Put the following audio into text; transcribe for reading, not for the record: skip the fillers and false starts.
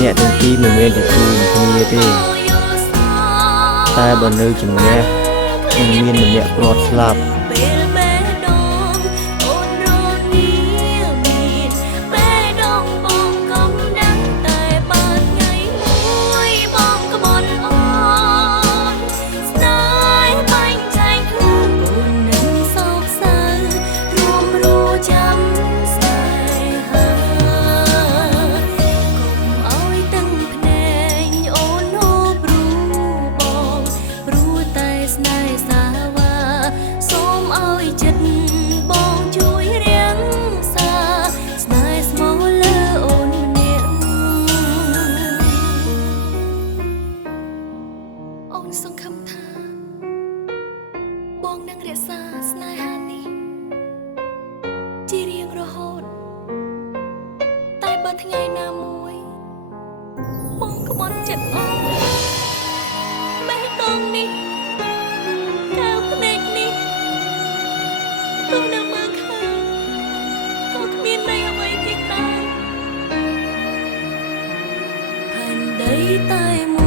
អ្នកទាំងពីរមិនមែនជាគូនឹងគ្នាទេតែបើនៅជំនះនឹងមានម្នាក់ព្រាត់ស្លាប់ពេលបេះដូងអូនរនីមានបេះដូងបងក៏ដឹងតែបើថ្ងៃមួយបងក៏បន់អូនស្នេហ៍បាញ់ចែកខ្លួនអូននឹងសោកសៅរួមរចាំស្នេហាកុំឲ្យទាំងភ្នែកអូនហូបព្រូបងព្រោះតែស្នេហ៍សាសូមឲ្យចិត្តបងជួយរៀងសាស្នេហ៍ស្មោះលើអូនម្នាក់អូនសង្ឃឹមថាបងនឹងរក្សាស្នេហានេះជារៀងរហូតតែបើថ្ងៃណាមួយបងក្បត់ចិត្តអូនបេះដូងនេះកៅភ្នែកនេះទោះនៅមើលឃើញក៏គ្មានន័យអ្វីទៀតដែរផែនដីតែមួយ